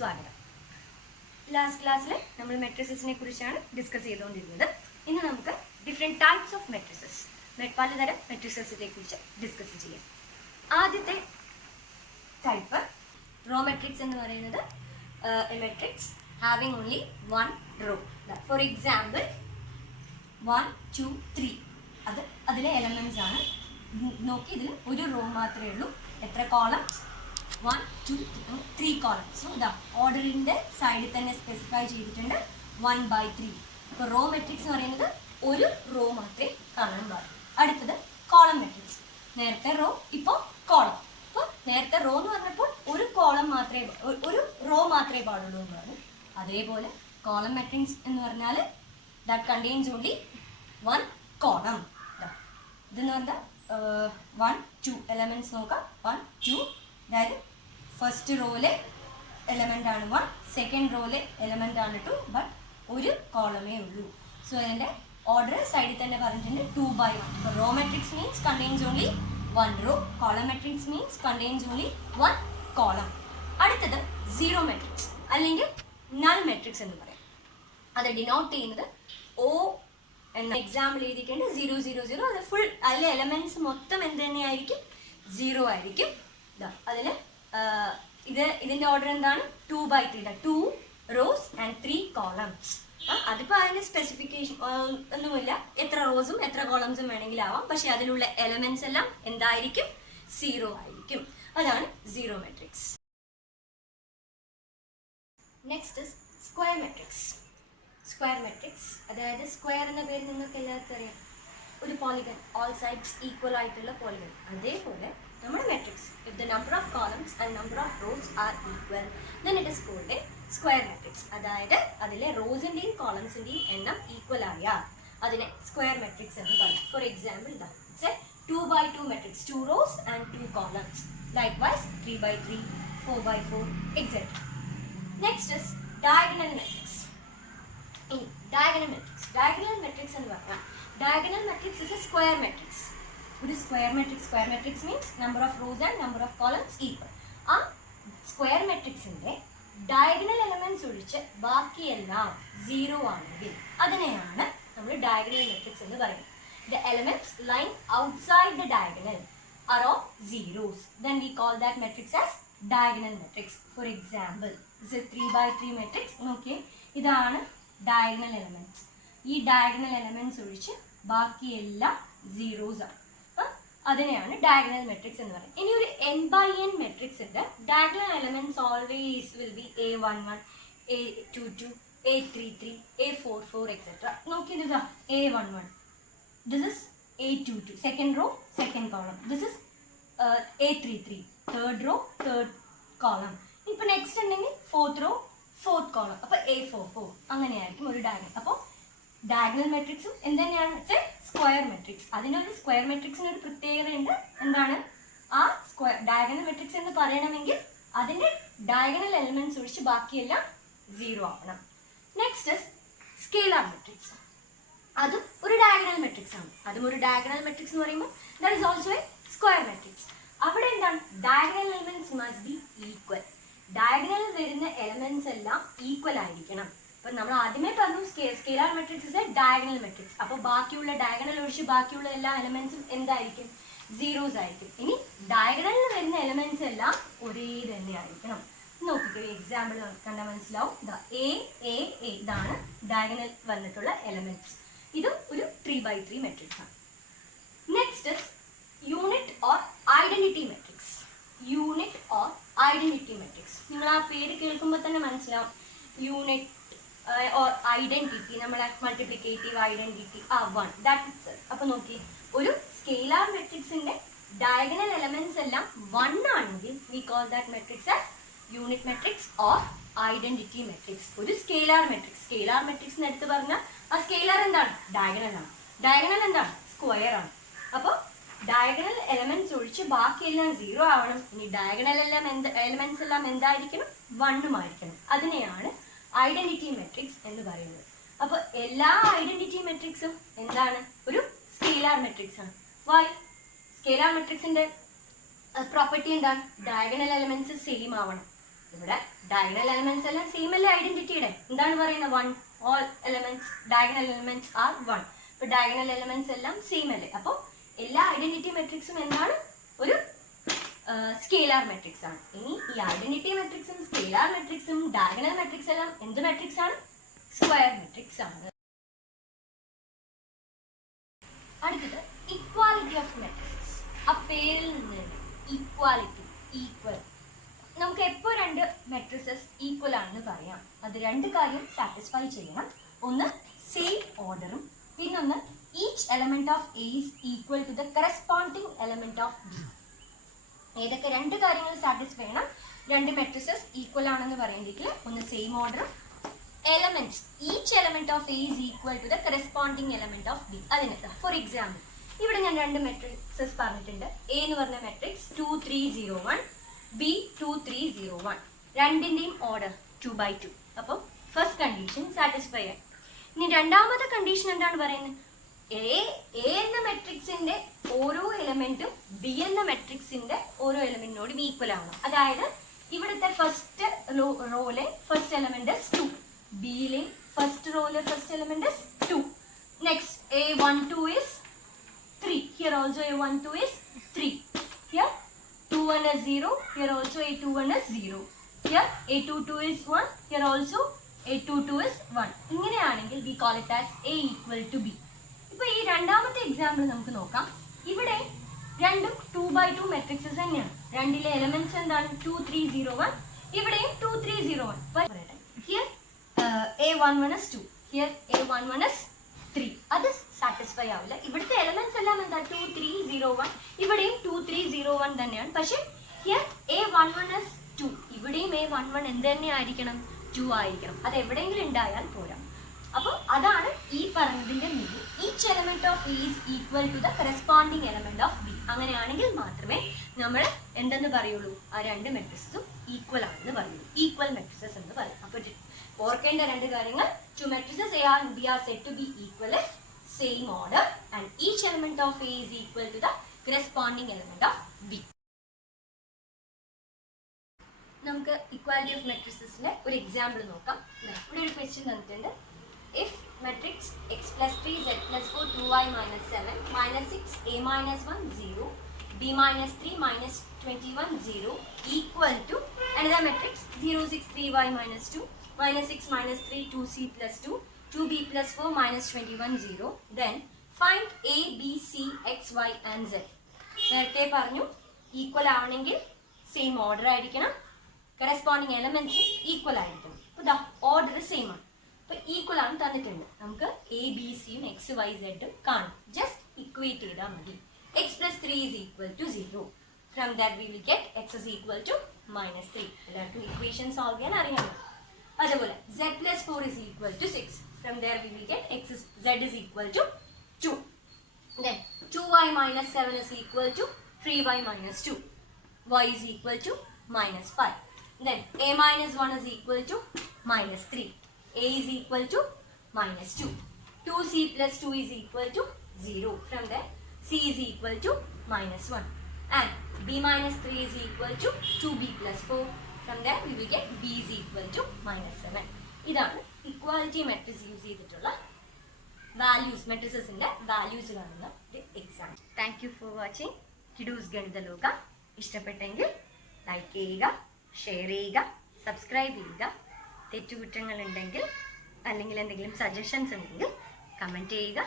സ്വാഗതം. ലാസ്റ്റ് ക്ലാസ്സിൽ നമ്മൾ മെട്രിസസിനെ കുറിച്ചാണ് ഡിസ്കസ് ചെയ്തുകൊണ്ടിരുന്നത്. ഇന്ന് നമുക്ക് ഡിഫറെൻറ്റ് ടൈപ്സ് ഓഫ് മെട്രിസസ്, പലതരം മെട്രിസസിനെ കുറിച്ച് ഡിസ്കസ് ചെയ്യാം. ആദ്യത്തെ ടൈപ്പ് റോ മെട്രിക്സ് എന്ന് പറയുന്നത് a matrix having only one row. For example 1, 2, 3 അതിലെ എലമെൻറ്റ്സ് ആണ്. നോക്കി, ഇതിൽ ഒരു റോ മാത്രമേ ഉള്ളൂ. എത്ര കോളംസ്? 1, 2, 3 കോളംസ്. ഇതാ ഓർഡറിൻ്റെ സൈഡിൽ തന്നെ സ്പെസിഫൈ ചെയ്തിട്ടുണ്ട് 1/3. ഇപ്പോൾ റോ മെട്രിക്സ് എന്ന് പറയുന്നത് ഒരു റോ മാത്രമേ കാണാൻ പാടുള്ളൂ. അടുത്തത് കോളം മെട്രിക്സ്. നേരത്തെ റോ, ഇപ്പോൾ കോളം. അപ്പോൾ നേരത്തെ റോ എന്ന് പറഞ്ഞപ്പോൾ ഒരു കോളം മാത്രമേ, ഒരു റോ മാത്രമേ പാടുള്ളൂ എന്ന് പറഞ്ഞു. അതേപോലെ കോളം മെട്രിക്സ് എന്ന് പറഞ്ഞാൽ that contains only one column. ഇതെന്ന് പറഞ്ഞാൽ 1, 2 എലമെൻറ്റ്സ് നോക്കാം. 1, 2, അതായത് ഫസ്റ്റ് റോയിലെ എലമെൻ്റ് ആണ് 1, സെക്കൻഡ് റോയിലെ എലമെൻ്റ് ആണ് 2, ബട്ട് ഒരു കോളമേ ഉള്ളൂ. സോ അതിൻ്റെ ഓർഡർ സൈഡിൽ തന്നെ പറഞ്ഞിട്ടുണ്ട് 2/1. ഇപ്പോൾ row matrix means contains only one row. Column matrix means contains only one column. അടുത്തത് സീറോ മെട്രിക്സ് അല്ലെങ്കിൽ നൾ മെട്രിക്സ് എന്ന് പറയും. അത് ഡിനോട്ട് ചെയ്യുന്നത് O എന്ന എക്സാമ്പിൾ എഴുതിയിട്ടുണ്ട് 0, 0, 0. അത് ഫുൾ, അതിലെ എലമെൻറ്റ്സ് മൊത്തം എന്ത് തന്നെയായിരിക്കും? 0 ആയിരിക്കും. അതിൽ ഇതിൻ്റെ ഓർഡർ എന്താണ്? 2/3. 2 rows and 3 columns. അതിപ്പോൾ അതിൻ്റെ സ്പെസിഫിക്കേഷൻ ഒന്നുമില്ല. എത്ര റോസും എത്ര കോളംസും വേണമെങ്കിലും ആവാം. പക്ഷെ അതിലുള്ള എലമെൻറ്റ്സ് എല്ലാം എന്തായിരിക്കും? 0 ആയിരിക്കും. അതാണ് zero matrix. Next is square matrix. Square matrix അതായത് സ്ക്വയർ എന്ന പേര് നിങ്ങൾക്ക് എല്ലാവർക്കും അറിയാം. ഒരു പോളിഗൺ, ഓൾ സൈഡ്സ് ഈക്വൽ ആയിട്ടുള്ള പോളിഗൺ. അതേപോലെ നമ്മുടെ matrix, if the number of columns and number of rows are equal, then it is called a square matrix. അതായത് അതിലെ റോസിൻ്റെയും കോളംസിൻ്റെയും എണ്ണം ഈക്വൽ ആയാൽ അതിനെ സ്ക്വയർ മെട്രിക്സ് എന്ന് പറയും. For example it's A 2/2 matrix, 2 rows and 2 columns. Likewise 3/3, 4/4, etc. Next is diagonal matrix. ഇനി diagonal matrix. Diagonal matrix എന്ന് പറഞ്ഞാൽ diagonal matrix is a square matrix. ഒരു square matrix means number of rows and number of columns equal. ആ square മെട്രിക്സിൻ്റെ diagonal elements ഒഴിച്ച് ബാക്കിയെല്ലാം 0 ആണെങ്കിൽ അതിനെയാണ് നമ്മൾ ഡയഗണൽ മെട്രിക്സ് എന്ന് പറയുന്നത്. The elements lying outside the diagonal are all zeros. Then we call that matrix as diagonal matrix. For example, this is 3/3 matrix. Okay, ഇതാണ് ഡയഗണൽ എലമെൻറ്റ്സ്. ഈ ഡയഗണൽ എലമെൻറ്റ്സ് ഒഴിച്ച് ബാക്കിയെല്ലാം സീറോസ് ആണ്. അതിനെയാണ് ഡയഗണൽ മെട്രിക്സ് എന്ന് പറയുന്നത്. ഇനി ഒരു n/n മെട്രിക്സ് ഉണ്ട്. Diagonal elements always will be A11, A22, A33, A44, etc. നോക്കിയത് A11. This is A22, second row, second column. This is A33, third row, third column. ഇപ്പോൾ നെക്സ്റ്റ് ഉണ്ടെങ്കിൽ ഫോർത്ത് റോ, ഫോർത്ത് കോളം. അപ്പോൾ A44 അങ്ങനെയായിരിക്കും ഒരു diagonal. അപ്പോൾ diagonal മെട്രിക്സും എന്ത് തന്നെയാണ്? Square matrix. അതിനൊരു സ്ക്വയർ മെട്രിക്സിന് ഒരു പ്രത്യേകതയുണ്ട്. എന്താണ്? ആ ഡയഗണൽ മെട്രിക്സ് എന്ന് പറയണമെങ്കിൽ അതിൻ്റെ ഡയഗണൽ എലമെൻറ്റ്സ് ഒഴിച്ച് ബാക്കിയെല്ലാം 0 ആവണം. Next scalar matrix. അതും ഒരു ഡയഗണൽ മെട്രിക്സ് ആണ്. അതും ഒരു ഡയഗണൽ മെട്രിക്സ് എന്ന് പറയുമ്പോൾ that is also a square matrix. അവിടെ എന്താണ്? Diagonal elements must be equal. ഡയഗണലിൽ വരുന്ന എലമെന്റ്സ് എല്ലാം ഈക്വൽ ആയിരിക്കണം. അപ്പം നമ്മൾ ആദ്യമേ പറഞ്ഞു scalar matrix is a diagonal matrix. അപ്പോൾ ബാക്കിയുള്ള ഡയഗണൽ ഒഴിച്ച് ബാക്കിയുള്ള എല്ലാ എലമെന്റ്സും എന്തായിരിക്കും? സീറോസ് ആയിരിക്കും. ഇനി ഡയഗണലിൽ വരുന്ന എലമെന്റ്സ് എല്ലാം ഒരേ തന്നെ ആയിരിക്കണം. നോക്കിക്കോ, എക്സാമ്പിൾ കണ്ടാൽ മനസ്സിലാവും. ഇതാണ് ഡയഗണൽ വന്നിട്ടുള്ള എലമെന്റ്സ്. ഇതും ഒരു 3/3 മെട്രിക്സ് ആണ്. Next unit or identity matrix. Unit or identity matrix, നിങ്ങൾ ആ പേര് കേൾക്കുമ്പോൾ തന്നെ മനസ്സിലാവും. യൂണിറ്റ് ഓർ ഐഡന്റിറ്റി, നമ്മളെ മൾട്ടിപ്ലിക്കേറ്റീവ് ഐഡന്റിറ്റി 1 ദാറ്റ് ഇറ്റ്സെൽഫ്. അപ്പോൾ നോക്കി, ഒരു സ്കേലാർ മെട്രിക്സിന്റെ ഡയഗണൽ എലമെന്റ്സ് എല്ലാം 1 ആണെങ്കിൽ we call that matrix as unit matrix or identity matrix. ഒരു സ്കേലാർ മെട്രിക്സ്, സ്കേലാർ മെട്രിക്സിന് എടുത്ത് പറഞ്ഞാൽ ആ സ്കേലാർ എന്താണ്? ഡയഗണൽ ആണ്. ഡയഗണൽ എന്താണ്? സ്ക്വയർ ആണ്. അപ്പോൾ ഡയഗണൽ എലമെന്റ്സ് ഒഴിച്ച് ബാക്കിയെല്ലാം 0 ആവണം. ഇനി ഡയഗണൽ എലമെന്റ്സ് എല്ലാം എന്തായിരിക്കണം? 1 ആയിരിക്കണം. അതിനെയാണ് ഐഡന്റിറ്റി മെട്രിക്സ് എന്ന് പറയുന്നത്. അപ്പോൾ എല്ലാ ഐഡന്റിറ്റി മെട്രിക്സും എന്താണ്? ഒരു സ്കേലാർ മെട്രിക്സ് ആണ്. വൈ? സ്കേലാർ മെട്രിക്സിന്റെ പ്രോപ്പർട്ടി എന്താണ്? ഡയഗണൽ എലമെന്റ്സ് സെയിം ആവണം. ഇവിടെ ഡയഗണൽ എലമെന്റ്സ് എല്ലാം സെയിം അല്ലേ ഐഡന്റിറ്റിയുടെ? എന്താണ് പറയുന്നത്? 1. All elements diagonal elements R 1. ഇപ്പൊ ഡയഗണൽ എലമെന്റ്സ് എല്ലാം സെയിം അല്ലേ? അപ്പോൾ എല്ലാ ഐഡന്റിറ്റി മെട്രിക്സും എന്താണ്? ഒരു സ്കേലാർ മെട്രിക്സ് ആണ്. ഇനി ഈ ഐഡന്റിറ്റി മെട്രിക്സും സ്കേലാർ മെട്രിക്സും ഡയഗണൽ മെട്രിക്സ് എല്ലാം എന്ത് മെട്രിക്സ് ആണ്? സ്ക്വയർ മെട്രിക്സ് ആണ്. അടുത്തത് ഇക്വാലിറ്റി ഓഫ് മെട്രിക്സ്. ആ പേരിൽ നിന്ന് ഈക്വാലിറ്റി, ഈക്വൽ. നമുക്ക് എപ്പോൾ രണ്ട് മെട്രിസസ് ഈക്വൽ ആണെന്ന് പറയാം? അത് രണ്ട് കാര്യം സാറ്റിസ്ഫൈ ചെയ്യണം. ഒന്ന് സെയിം ഓർഡറും, പിന്നൊന്ന് each element of A is equal to the corresponding element of B. ഏതൊക്കെ രണ്ട് കാര്യങ്ങൾ സാറ്റിസ്ഫൈ ചെയ്യണം രണ്ട് മെട്രിസസ് ഈക്വൽ ആണെന്ന് പറയുന്നെങ്കിൽ? ഒന്ന് സെയിം ഓർഡറും, elements each element of A is equal to the corresponding element of B. അതിനെന്താ? ഫോർ എക്സാമ്പിൾ ഇവിടെ ഞാൻ രണ്ട് മെട്രിക്സസ് പറഞ്ഞിട്ടുണ്ട്. എ എന്ന് പറഞ്ഞ മെട്രിക്സ് 2 3 0 1, ബി 2 3 0 1. രണ്ടിന്റെയും ഓർഡർ 2/2. അപ്പോൾ ഫസ്റ്റ് കണ്ടീഷൻ സാറ്റിസ്ഫൈ ആയി. ഇനി രണ്ടാമത്തെ കണ്ടീഷൻ എന്താണ് പറയുന്നത്? എ എന്ന മെട്രിക്സിന്റെ ഓരോ എലമെന്റും ബി എന്ന മെട്രിക്സിന്റെ ഓരോ എലമെന്റിനോടും ഈക്വൽ ആവണം. അതായത് ഇവിടുത്തെ ഫസ്റ്റ് റോയിലെ ഫസ്റ്റ് എലമെന്റ് 2, ബിയിലെ ഫസ്റ്റ് റോയിലെ first element 2. Next A12 is 3. Here also A12 is 3. Here 21 is 0. Here also A21 is 0. Here A22 is 1. Here also A22 is 1. ഇങ്ങനെയാണെങ്കിൽ we call it as A equal to B. ഇപ്പോൾ ഈ രണ്ടാമത്തെ example നമുക്ക് നോക്കാം. ഇവിടെ രണ്ടും 2/2 matrixes തന്നെയാണ്. രണ്ടിലെ എലമെന്റ്സ് എന്താണ്? 2 3 0 1. ഇവിടെയും 2 3 0 1. Here A11 is 2. Here A11 is 3. അത് സാറ്റിസ്ഫൈ ആവില്ല. ഇവിടുത്തെ എലമെന്റ്സ് എല്ലാം എന്താ? 2 3 0 1. ഇവിടെയും 2 3 0 1 തന്നെയാണ്. പക്ഷെ ഹിയർ A11 is 2. ഇവിടെയും A11 എന്ത് തന്നെ ആയിരിക്കണം? 2 ആയിരിക്കണം. അത് എവിടെയെങ്കിലും ഉണ്ടായാൽ പോരാ. അപ്പോൾ അതാണ് ഈ പറഞ്ഞതിന്റെ meaning. Each element of A is equal to the corresponding element of B. അങ്ങനെയാണെങ്കിൽ മാത്രമേ നമ്മൾ എന്തെന്ന് പറയുള്ളൂ? ആ രണ്ട് മെട്രിക്സും ഈക്വൽ ആണെന്ന് പറയുള്ളൂ. ഈക്വൽ മെട്രിസസ് എന്ന് പറയും. അപ്പോൾ ഓർക്കേണ്ട രണ്ട് കാര്യങ്ങൾ: two matrices A and B are said to be equal if same order and each element of A is equal to the corresponding element of B. നമുക്ക് ഇക്വാലിറ്റി ഓഫ് മെട്രിസസിന്റെ ഒരു എക്സാമ്പിൾ നോക്കാം. ഇവിടെ ഒരു ക്വസ്റ്റ്യൻ തന്നിട്ടുണ്ട്. If matrix x plus 3 z plus 4 2y minus 7 minus 6 a minus 1 0 b minus 3 minus 21 0 equal to another matrix 0 6 3y minus 2 minus 6 minus 3 2c plus 2 2b plus 4 minus 21 0, then find a b c x y and z. നേരത്തെ പറഞ്ഞു equal ആവണമെങ്കിൽ same order ആയിരിക്കണം, corresponding elements equal ആയിരിക്കണം. അപ്പോൾ ദാ order same ആണ്. അപ്പോൾ equal ആണ് തന്നിട്ടുണ്ട്. നമുക്ക് എ ബി സിയും എക്സ് വൈ സെഡും കാണും. ജസ്റ്റ് ഇക്വേറ്റ് ചെയ്താൽ മതി. X plus 3 is equal to 0. From that we will get x is equal to -3. എല്ലാവർക്കും ഇക്വേഷൻ സോൾവ് ചെയ്യാൻ അറിയാമല്ലോ. അതുപോലെ z plus 4 is equal to 6. From there we will get z is equal to 2. Then 2y minus 7 is equal to 3y minus 2. Y is equal to -5. Then a minus 1 is equal to -3. A is equal to -2. 2c plus 2 is equal to 0. From there c is equal to -1. And b minus 3 is equal to 2b plus 4. From there we will get b is equal to -7. ഇതാണ് equality matrix use ചെയ്തിട്ടുള്ള values, മെട്രിസസിന്റെ values കാണുന്ന ഒരു example. Thank you for watching Kidoos Ganitha Loka. ഇഷ്ടപ്പെട്ടെങ്കിൽ like ചെയ്യുക, share ചെയ്യുക, subscribe ചെയ്യുക. തെറ്റുകുറ്റങ്ങളുണ്ടെങ്കിൽ അല്ലെങ്കിൽ എന്തെങ്കിലും സജഷൻസ് ഉണ്ടെങ്കിൽ കമൻറ്റ് ചെയ്യുക.